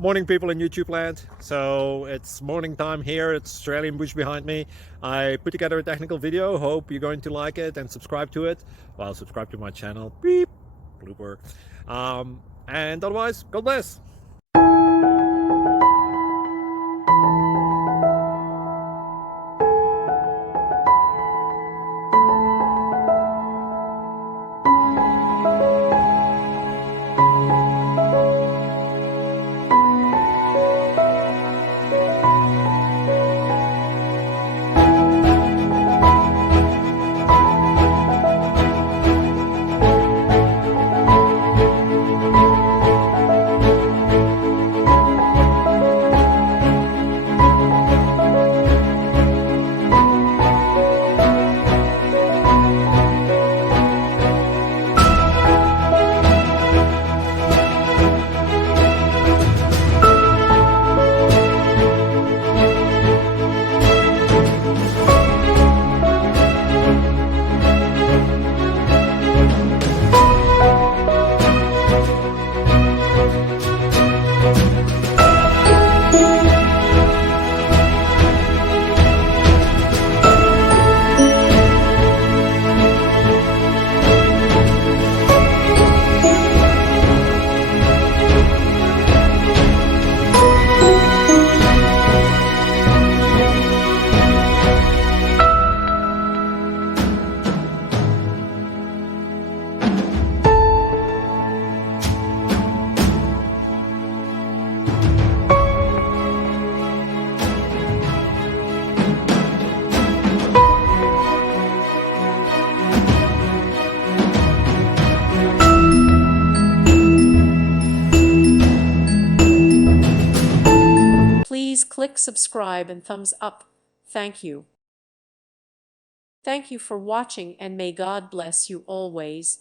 Morning, people in YouTube land. So it's morning time here. It's Australian bush behind me. I put together a technical video. Hope you're going to like it and subscribe to it. Well, subscribe to my channel. Beep. Blooper. And otherwise, God bless. Please click subscribe and thumbs up. Thank you. Thank you for watching, and may God bless you always.